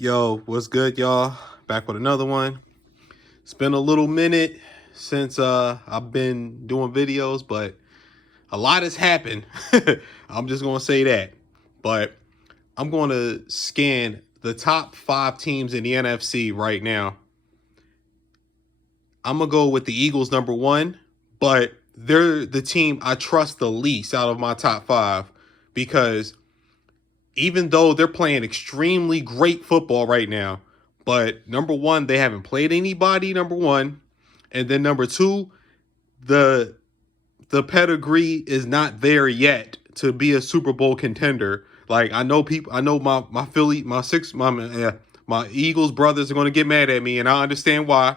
Yo, what's good, y'all? Back with another one. It's been a little minute since I've been doing videos, but a lot has happened. I'm just gonna say that. But I'm gonna scan the top 5 teams in the NFC right now. I'm gonna go with the Eagles number 1, but they're the team I trust the least out of my top 5 because even though they're playing extremely great football right now, but number 1, they haven't played anybody, number 1. And then number 2, the pedigree is not there yet to be a Super Bowl contender. Like I know my Philly, my Eagles brothers are going to get mad at me, and I understand why,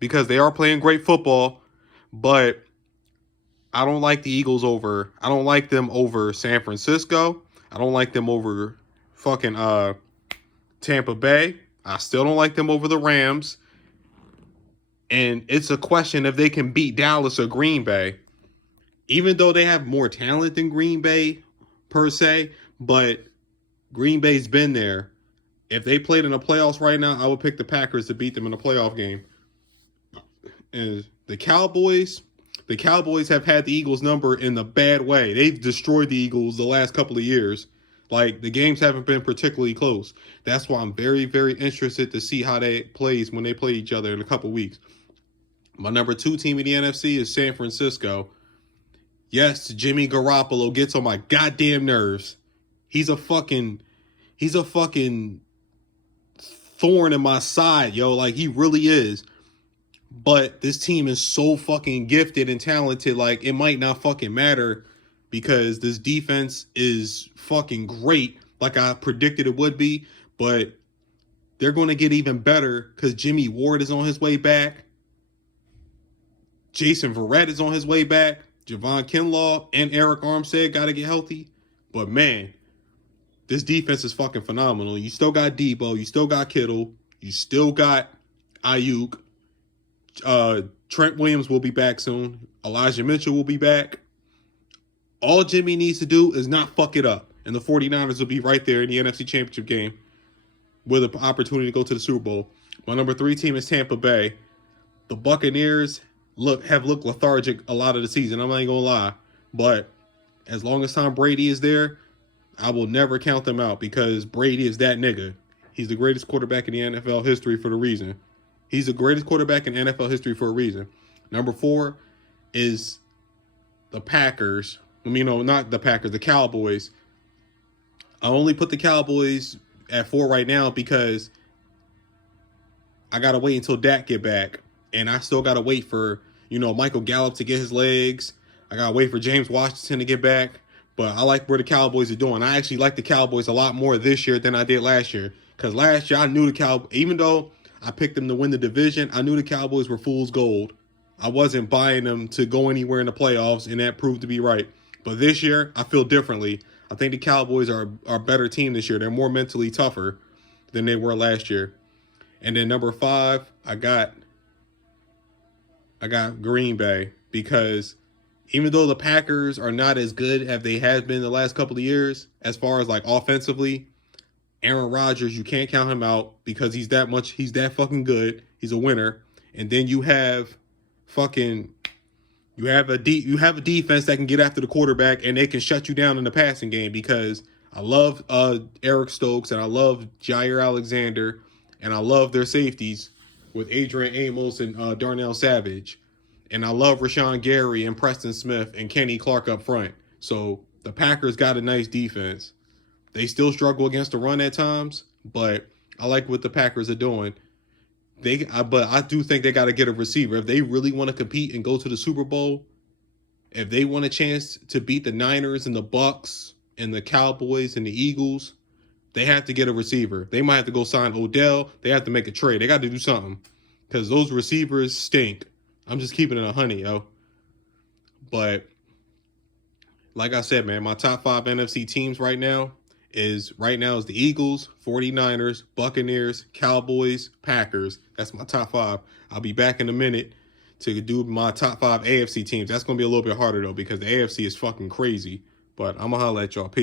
because they are playing great football, but I don't like the Eagles over. I don't like them over San Francisco. I don't like them over fucking Tampa Bay. I still don't like them over the Rams. And it's a question if they can beat Dallas or Green Bay. Even though they have more talent than Green Bay, per se, but Green Bay's been there. If they played in the playoffs right now, I would pick the Packers to beat them in a playoff game. And the Cowboys have had the Eagles number in the bad way. They've destroyed the Eagles the last couple of years. Like, the games haven't been particularly close. That's why I'm very, very interested to see how they plays when they play each other in a couple weeks. My number 2 team in the NFC is San Francisco. Yes, Jimmy Garoppolo gets on my goddamn nerves. He's a fucking thorn in my side, yo. Like, he really is. But this team is so fucking gifted and talented, like, it might not fucking matter because this defense is fucking great, like I predicted it would be. But they're going to get even better because Jimmy Ward is on his way back. Jason Verrett is on his way back. Javon Kinlaw and Eric Armstead got to get healthy. But, man, this defense is fucking phenomenal. You still got Debo. You still got Kittle. You still got Ayuk. Trent Williams will be back soon. Elijah Mitchell will be back. All Jimmy needs to do is not fuck it up. And the 49ers will be right there in the NFC Championship game with an opportunity to go to the Super Bowl. My number 3 team is Tampa Bay. The Buccaneers have looked lethargic a lot of the season. I'm not even going to lie. But as long as Tom Brady is there, I will never count them out because Brady is that nigga. He's the greatest quarterback in the NFL history for the reason. He's the greatest quarterback in NFL history for a reason. Number 4 is the Packers. Not the Packers, the Cowboys. I only put the Cowboys at 4 right now because I got to wait until Dak get back. And I still got to wait for, Michael Gallup to get his legs. I got to wait for James Washington to get back. But I like where the Cowboys are doing. I actually like the Cowboys a lot more this year than I did last year. Because last year I knew the Cowboys, even though I picked them to win the division, I knew the Cowboys were fool's gold. I wasn't buying them to go anywhere in the playoffs, and that proved to be right. But this year, I feel differently. I think the Cowboys are a better team this year. They're more mentally tougher than they were last year. And then number 5, I got Green Bay because even though the Packers are not as good as they have been the last couple of years, as far as like offensively, Aaron Rodgers, you can't count him out because he's that fucking good. He's a winner. And then you have a defense that can get after the quarterback and they can shut you down in the passing game because I love Eric Stokes and I love Jair Alexander and I love their safeties with Adrian Amos and Darnell Savage. And I love Rashawn Gary and Preston Smith and Kenny Clark up front. So the Packers got a nice defense. They still struggle against the run at times, but I like what the Packers are doing. But I do think they got to get a receiver. If they really want to compete and go to the Super Bowl, if they want a chance to beat the Niners and the Bucks and the Cowboys and the Eagles, they have to get a receiver. They might have to go sign Odell. They have to make a trade. They got to do something because those receivers stink. I'm just keeping it 100, yo. But like I said, man, my top 5 NFC teams right now is the Eagles, 49ers, Buccaneers, Cowboys, Packers. That's my top 5. I'll be back in a minute to do my top 5 AFC teams. That's going to be a little bit harder, though, because the AFC is fucking crazy. But I'm going to holler at y'all. Peace.